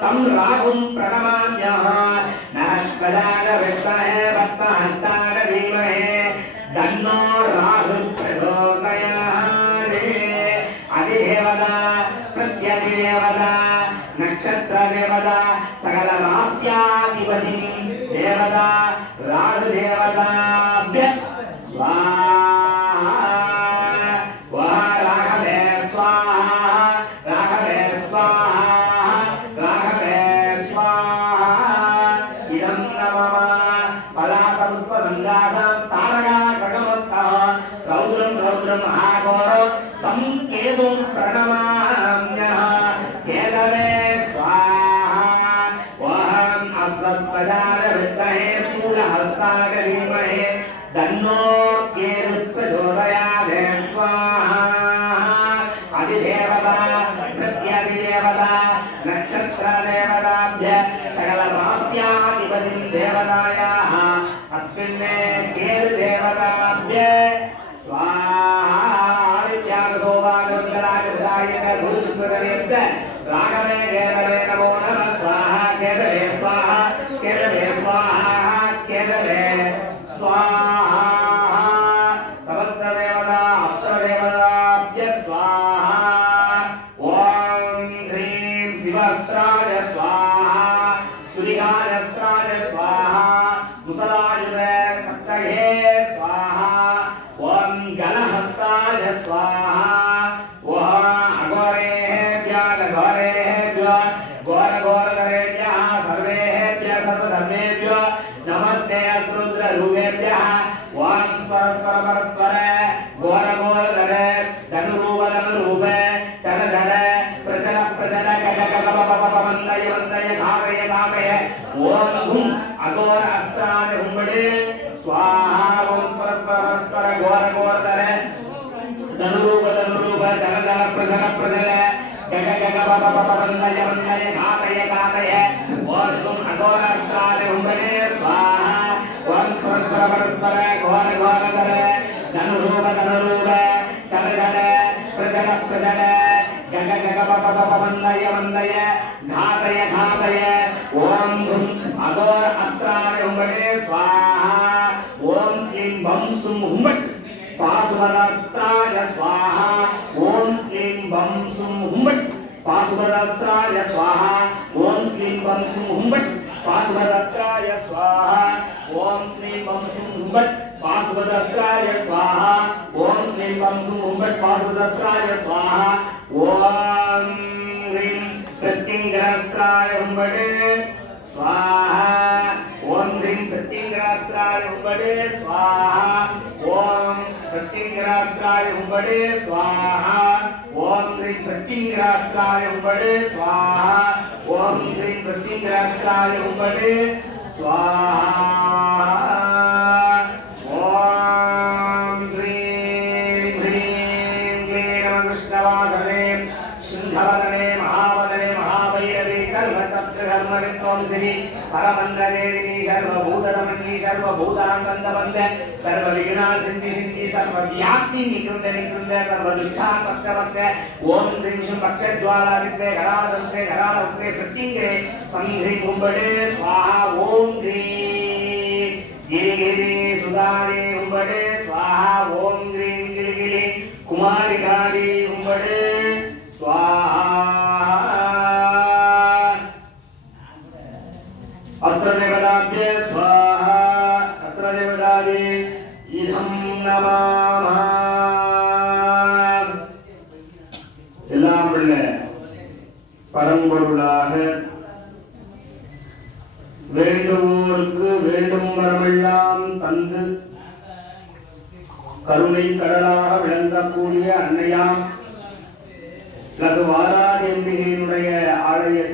तम राहुं प्रणमाम्यः नमस्काराविद्महे भक्तहस्तारधीमहे तन्नो राहुः प्रचोदयात् अधिदेवता प्रत्यधिदेवता नक्षत्रदेवता सकलरास्याधिपतिं देवता राहुदेवताभ्य स्वाहा संकेतुं प्रणमाम्यः केतवे स्वाहा वहम् अस्मत्पदारविद्महे शूलहस्ताकरीमहे तन्नो केतुः प्रचोदयात् स्वाहा अधिदेवता प्रत्यधिदेवता नक्षत्रदेवताभ्य सकलरास्याधिपतिं देवतायाः अस्मिन् केतुदेवताभ्य स्वाहा राघवे केतवे नमो नमः स्वाहा केतवे स्वाहा केतवे स्वाहा केतवे स्वाहा समस्तदेवता अस्त्रदेवताभ्य स्वाहा ॐ ह्रीं शिवस्त्राय स्वाहा सूर्यास्त्राय स्वाहा मुसलायुध शक्तये स्वाहा ॐ जलहस्ताय स्वाहा नमस्ते रुद्ररूपेभ्यः ॐ परस्पर घोरघोरधर धनुरूप चलधर प्रचल गजगजपपपमन्दय धातय ॐ हुं अघोर अस्त्राय हुंबडे स्वाहा ॐ परस्पर घोरघोरधर धनुरूप चलधर प्रचल गजगजपपपमन्दय धातय ॐ हुं अघोर अस्त्राय हुंबडे स्वाहा ॐ परस्पर घोरघोरधर धनुरूप चलधर प्रचल गजगजपपपमन्दय धातय ॐ हुं अघोर अस्त्राय हुंबडे स्वाहा ॐ श्रीं भं सुं हुंबट् पाशुपदास्त्राय स्वाहा ॐ श्रीं भं सुं हुंबट् पाशुपदास्त्राय स्वाहा ॐ श्रीं भं सुं हुंबट् पाशुपदास्त्राय स्वाहा ॐ श्रीं भं सुं हुंबट् पाशुपदास्त्राय स्वाहा ॐ श्रीं भं सुं हुंबट् पाशुपदास्त्राय स्वाहा ॐ ह्रीं प्रत्यङ्गरास्त्राय हुंबडे स्वाहा ॐ ह्रीं प्रत्यङ्गरास्त्राय हुंबडे स्वाहा ॐ प्रत्यङ्गरास्त्राय हुंबडे स्वाहा ॐ ह्रीं प्रत्यङ्गरास्त्राय हुंबडे स्वाहा ॐ ह्रीं प्रत्यङ्गरास्त्राय हुंबडे स्वाहा ॐ श्रीं ह्रीं क्लीं कृष्णवादने सिंहवदने महावदने महाभैरवे सर्वचक्रधर्मविध्वंसिनि परमन्ददेविनि सर्वभूतरमणि सर्वभूतानन्दवन्द सर्वविघ्नासिन्धि सर्वव्याप्ति निकृन्द सर्वदुष्टापक्षपक्ष ॐ ह्रीं पक्षज्वालादित्ये घरादन्ते घरादन्ते प्रत्यङ्गे संह्रीं हुंबडे स्वाहा ॐ ह्रीं गिरिगिरि सुधारे हुंबडे स्वाहा ॐ ह्रीं गिरिगिरि कुमारिगारि हुंबडे स्वाहा अस्त्रदेवताभ्य स्वाहा अस्त्रदेवताभ्य इदं नमः எல்லாம் உள்ள பரம்பொருளாக வேண்டுவோருக்கு வேண்டும் வரமெல்லாம் தந்து கருணை கடலாக விளங்கக்கூடிய அன்னையாம் லகுவாராதெம்பிகையினுடைய ஆலயத்தில்